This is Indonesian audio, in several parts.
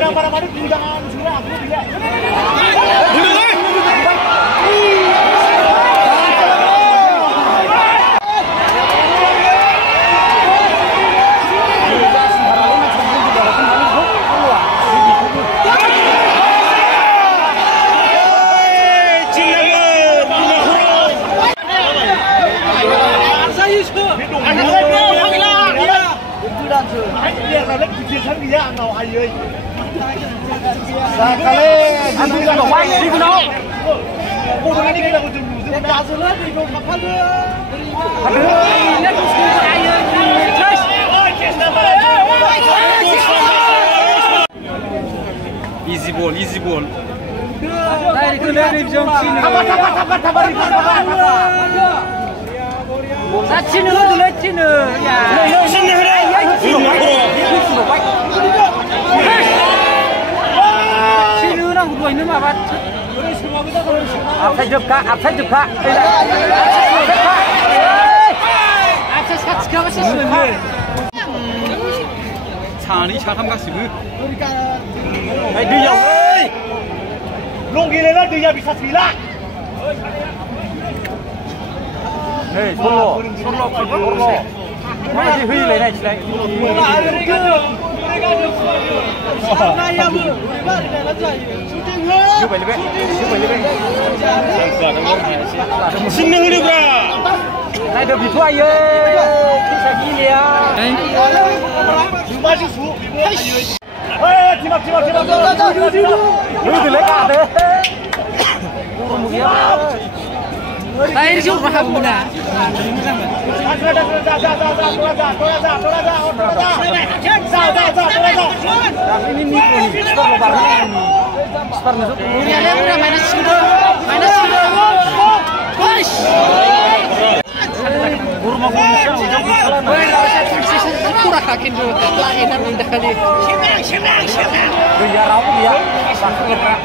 sedang marah-marah di jangan sudah aku tidak. Biar là lấy chuyện thắng gì á nào ai ơi. Là cái này anh đi vào quay đi của nó. Cô đừng đi cái nào cũng chừng chừng đá xuống hết đi không gặp phát nữa. Nhất là ai ơi. Easy ball, easy ball. Đây cứ lên đi trong xin. Sabar. Sát xin nữa cứ lên xin nữa. Xin nữa đây. Xin nữa nó đuổi nữa mà bắt. Áp sát giúp cả. Đây là. Áp sát sát cái mà xin nữa. Chani chakam kasih. Hei dia ơi. Long gila lah dia bisa sila. Hei, solo. Mana sih hui leh naik leh. Senang ni bra. Naik dah bisu aye. Bisa gini ya. Maju su. Hei, timap. Lu dilek ada. Air juga paham guna. Ini nih, start lebar ini. Start masuk. Ini ada udah minus sudah. Push. Burma ujung bukan. Kurang kakin dulu. Lagi nak minta kali. Senang. Dia rapu dia. Satu lebar.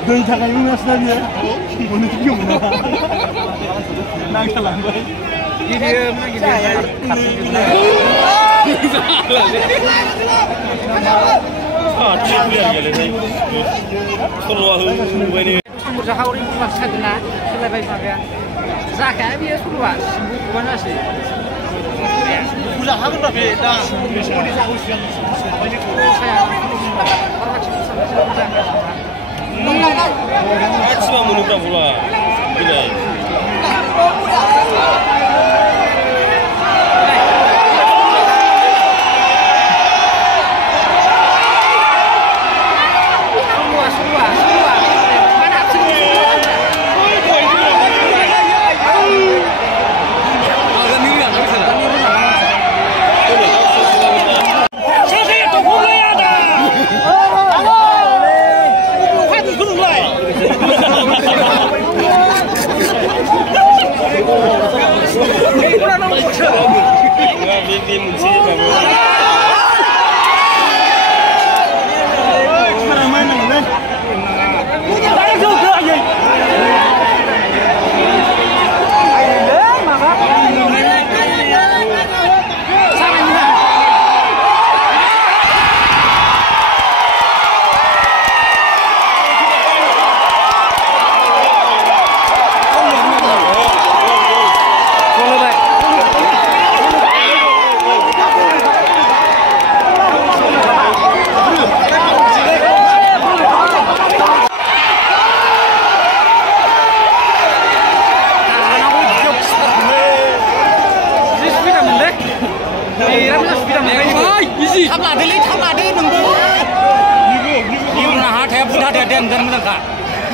Dari jangan lunas saja. Mana cium nak? Nang salah baik. Gini mana? Bersahauri maksa kena selesai saja. Zakat dia keluar, bukan nasi. Pula aku dah beda. Mesti aku siang. Semua menurut pula. Bila.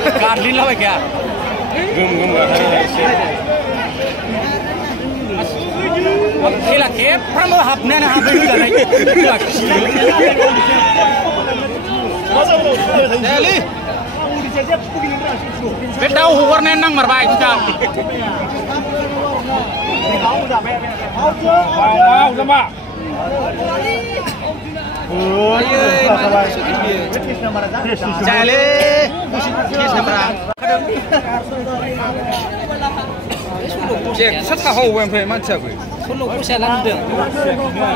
Karlin lah क्या? Gum खेला खेप फ्रामो हाबने ना हाबे जानाय Deli bे दाउ हगारनाय नांमारबाय दाउ Mau Jale, Jack, sắp thảo hậu em phải mang chợ quỷ. Số lô cũng sẽ lăn đường.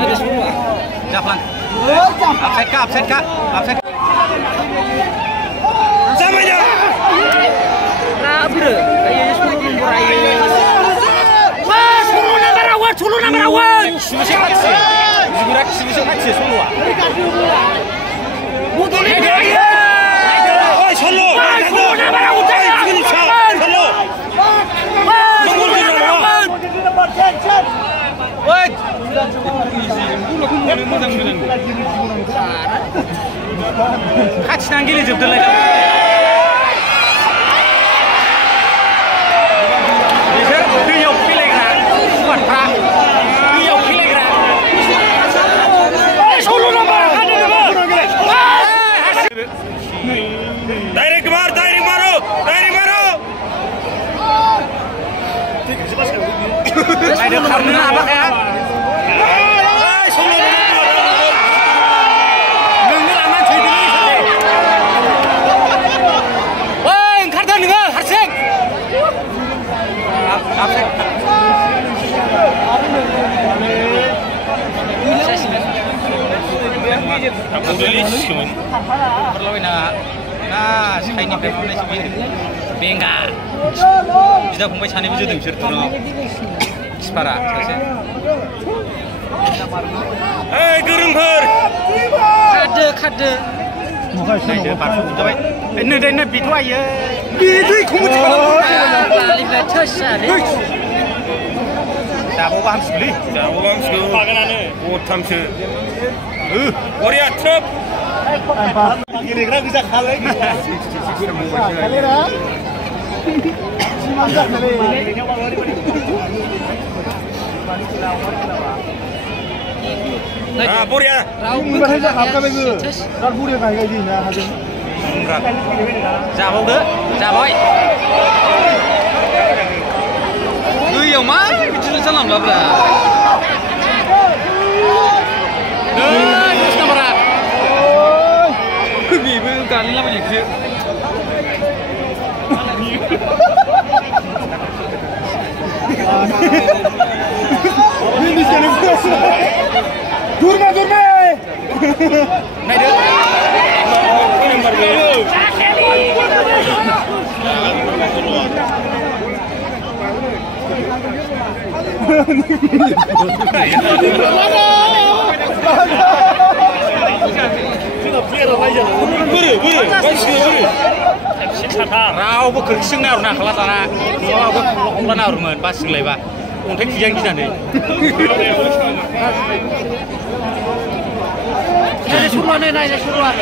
Đây số lô à? Đạp lăn. Áp set cáp. Ra bây giờ. Ra bữa. Đây số lô cũng rai. Wah, số lô number one. Sudah kasih số lô à? Bukan ini. Oi, số lô. Số number one. Số lô. Wait. Kaç tane gelecek dur lan. Đi học cái này ra. Quạt ra. Đi học cái này ra. Ôi, số luôn mà. Direct maro. Mày được không nữa bác ạ? Đừng có làm ăn thủy đi. Ôi, khát thân nữa, hạt sen. Aku beli cuman. Perlu saya ni berapa ni sih? Bengga. Bisa pun macam ni bisa tu cerita no. Separa, selesai. Hey, gerumper. Kade. Muka saya parfum tu baik. Ini bitu aja. Bitu kamu tahu. Lali letas ada. Dah bawa sekali. Paganan ni. Oh, tamsu. Warrior trap. Kira-kira bisa kalah lagi. Kalah lah. Simandak kalah. Warrior. Mana saja apa begu? Kalau Warrior kaya gini na ada. Dạ bông nữa, dạ bói. Người nhiều má, chứ sao làm lắm là. Terus kamera. Vì bây giờ lên làm gì chứ? Ini sekarang berasa. Durma. Này được. Rau bơ cực sinh nào nè, khá là ta nè, rau bơ không là nào rồi ba sinh lấy ba, ông thấy gì anh kia này? Đây xuống luôn đây này, xuống luôn này.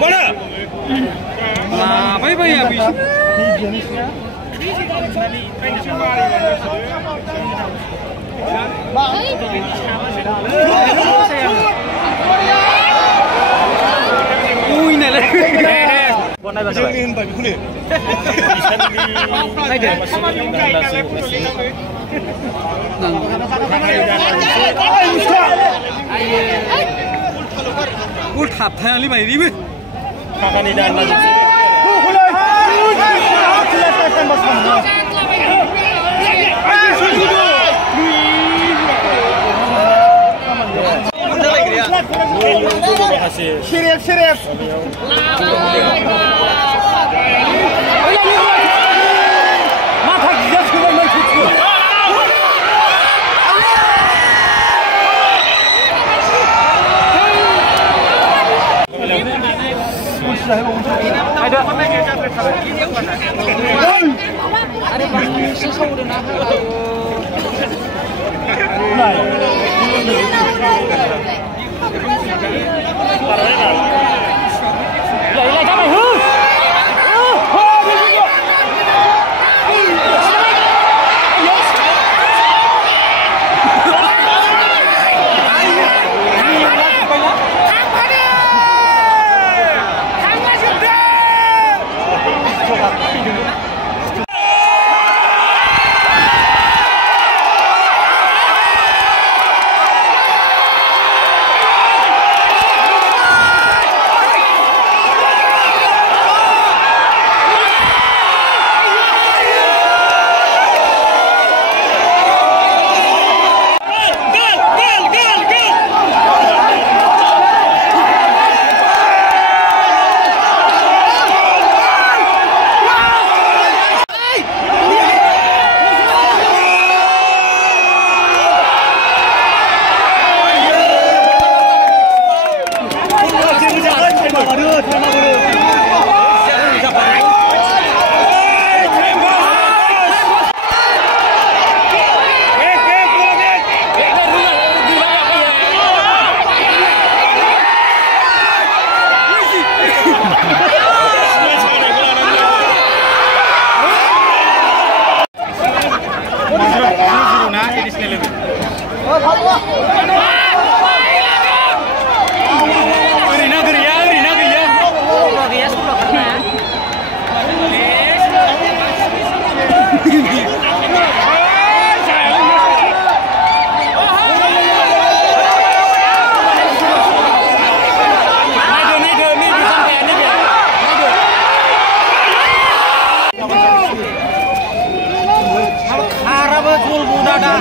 Mana? Nah, baik habis. Ui này lên. Bọn này là sao? Ini bagi kulit. Này được. Ui thạp thang đi mày đi với. Kakak ni dan lagi. Syirif. Ada bang sesau dan apa? Lại cho mày hư. 0-0 ना एडिशनेल लोगो ओरैना गैया गैया सल्ल' खारनाया खाराबो गल बुना दा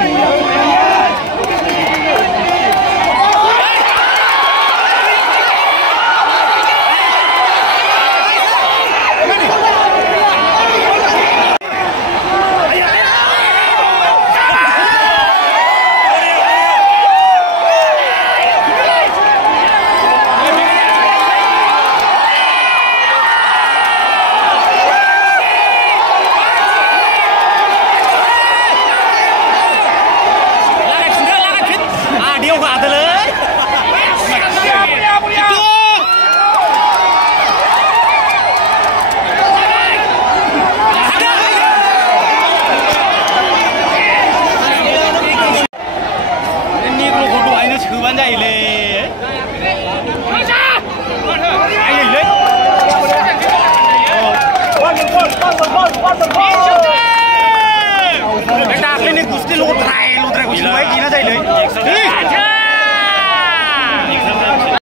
दाख्लैनि गुस्ति लद्राय गुस्ति बायदि ना जायोलै